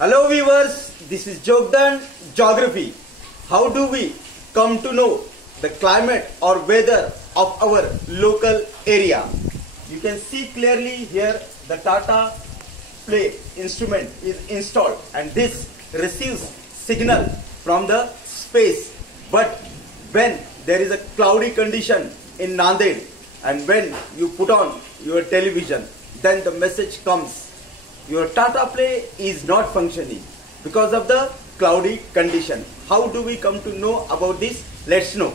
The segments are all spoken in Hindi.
Hello viewers, this is Jogdan Geography. How do we come to know the climate or weather of our local area? You can see clearly here the Tata Play instrument is installed and this receives signal from the space. But when there is a cloudy condition in Nanded and when you put on your television, then the message comes. Your Tata Play is not functioning because of the cloudy condition. How do we come to know about this? Let's know.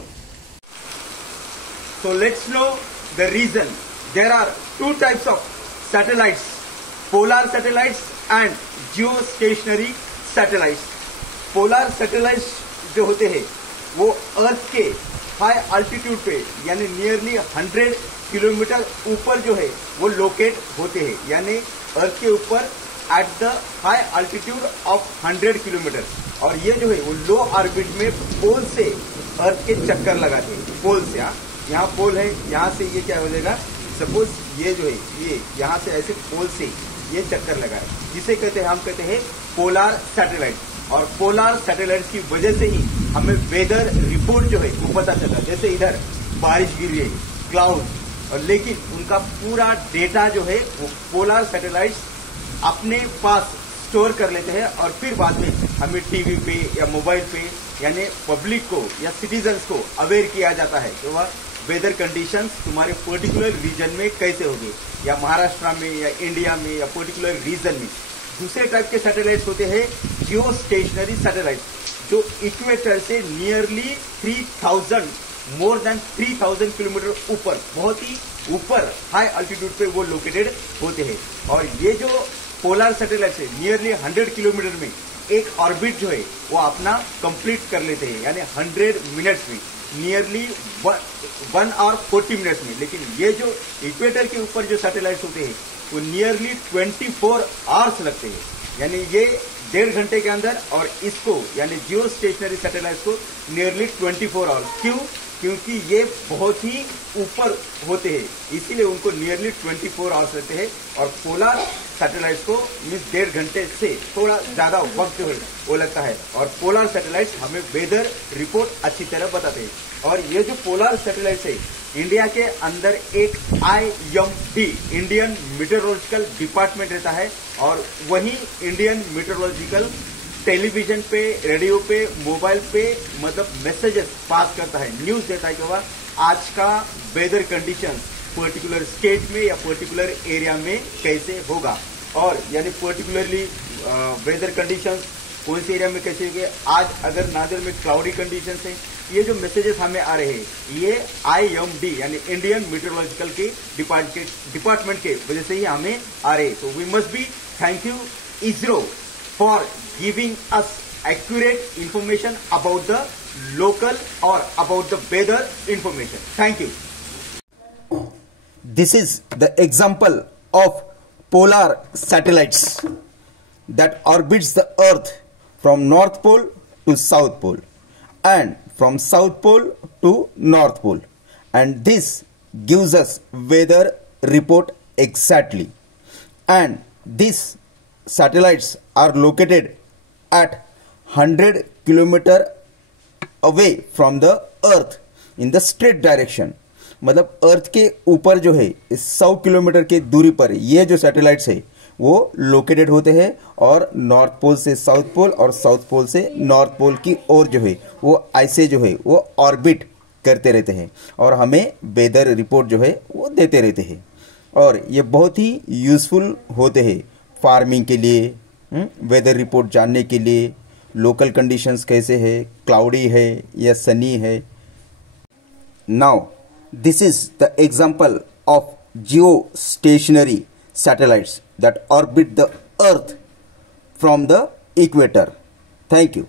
So let's know the reason. There are two types of satellites, polar satellites and geostationary satellites. Polar satellites जो होते हैं वो अर्थ के हाई अल्टीट्यूड पे यानी नियरली 100 किलोमीटर ऊपर जो है वो लोकेट होते हैं, यानी अर्थ के ऊपर at the high altitude of 100 kilometre. और ये जो है वो लो ऑर्बिट में पोल से अर्थ के चक्कर लगाते हैं। पोल से यहाँ पोल है, यहाँ से ये क्या हो जाएगा, सपोज ये जो है ये यहाँ से ऐसे पोल से ये चक्कर लगाए, जिसे कहते हैं हम कहते हैं पोलार सैटेलाइट। और पोलार सैटेलाइट की वजह से ही हमें वेदर रिपोर्ट जो है वो पता चला। जैसे इधर बारिश गिर रही है, क्लाउड, और लेकिन उनका पूरा डेटा जो है वो पोलार सैटेलाइट्स अपने पास स्टोर कर लेते हैं और फिर बाद में हमें टीवी पे या मोबाइल पे यानी पब्लिक को या सिटीजन्स को अवेयर किया जाता है कि वह वेदर कंडीशंस तुम्हारे पर्टिकुलर रीजन में कैसे होंगे, या महाराष्ट्र में या इंडिया में या पर्टिकुलर रीजन में। दूसरे टाइप के सैटेलाइट्स होते हैं जियो स्टेशनरी सैटेलाइट, जो इक्वेटर से नियरली 3000 मोर देन 3000 किलोमीटर ऊपर, बहुत ही ऊपर हाई अल्टीट्यूड पे वो लोकेटेड होते हैं। और ये जो पोलर सैटेलाइट है नियरली 100 किलोमीटर में एक ऑर्बिट जो है वो अपना कंप्लीट कर लेते हैं, यानी 100 मिनट्स में, नियरली 1 आवर 40 मिनट्स में। लेकिन ये जो इक्वेटर के ऊपर जो सैटेलाइट्स होते हैं वो नियरली 24 आवर्स लगते हैं, यानी ये 1.5 घंटे के अंदर। और इसको यानी जियो स्टेशनरी सैटेलाइट को नियरली 24 आवर्स। क्यों? क्योंकि ये बहुत ही ऊपर होते हैं, इसीलिए उनको नियरली 24 आवर्स लगते हैं। और पोलर सैटेलाइट्स को मीन्स 1.5 घंटे से थोड़ा ज्यादा वक्त जो है वो लगता है। और पोलर सैटेलाइट्स हमें वेदर रिपोर्ट अच्छी तरह बताते हैं। और ये जो पोलर सैटेलाइट्स है, इंडिया के अंदर एक IMD इंडियन मीटरोलॉजिकल डिपार्टमेंट रहता है, और वही इंडियन मीटरोलॉजिकल टेलीविजन पे, रेडियो पे, मोबाइल पे मतलब मैसेजेस पास करता है, न्यूज देता है कि वह आज का वेदर कंडीशन पर्टिकुलर स्टेट में या पर्टिकुलर एरिया में कैसे होगा। और यानी पर्टिकुलरली वेदर कंडीशंस कौन से एरिया में कैसे होंगे। आज अगर नादर में क्लाउडी कंडीशंस है, ये जो मैसेजेस हमें आ रहे हैं ये IMD यानी इंडियन मीटरोलॉजिकल के डिपार्टमेंट के वजह से ही हमें आ रहे हैं। तो we must be thank you ISRO for giving us accurate information about the local or about the weather information. Thank you. This is the example of polar satellites that orbits the Earth from North Pole to South Pole and from South Pole to North Pole, and this gives us weather report exactly. And this satellites are located at 100 kilometer away from the earth in the straight direction। मतलब अर्थ के ऊपर जो है इस 100 किलोमीटर के दूरी पर ये जो सैटेलाइट्स है वो लोकेटेड होते हैं, और नॉर्थ पोल से साउथ पोल और साउथ पोल से नॉर्थ पोल की ओर जो है वो ऐसे जो है वो ऑर्बिट करते रहते हैं और हमें वेदर रिपोर्ट जो है वो देते रहते हैं। और ये बहुत ही यूजफुल होते हैं फार्मिंग के लिए, वेदर रिपोर्ट जानने के लिए, लोकल कंडीशंस कैसे है, क्लाउडी है या सनी है। Now this is the example of Jio stationery satellites that orbit the earth from the equator. Thank you.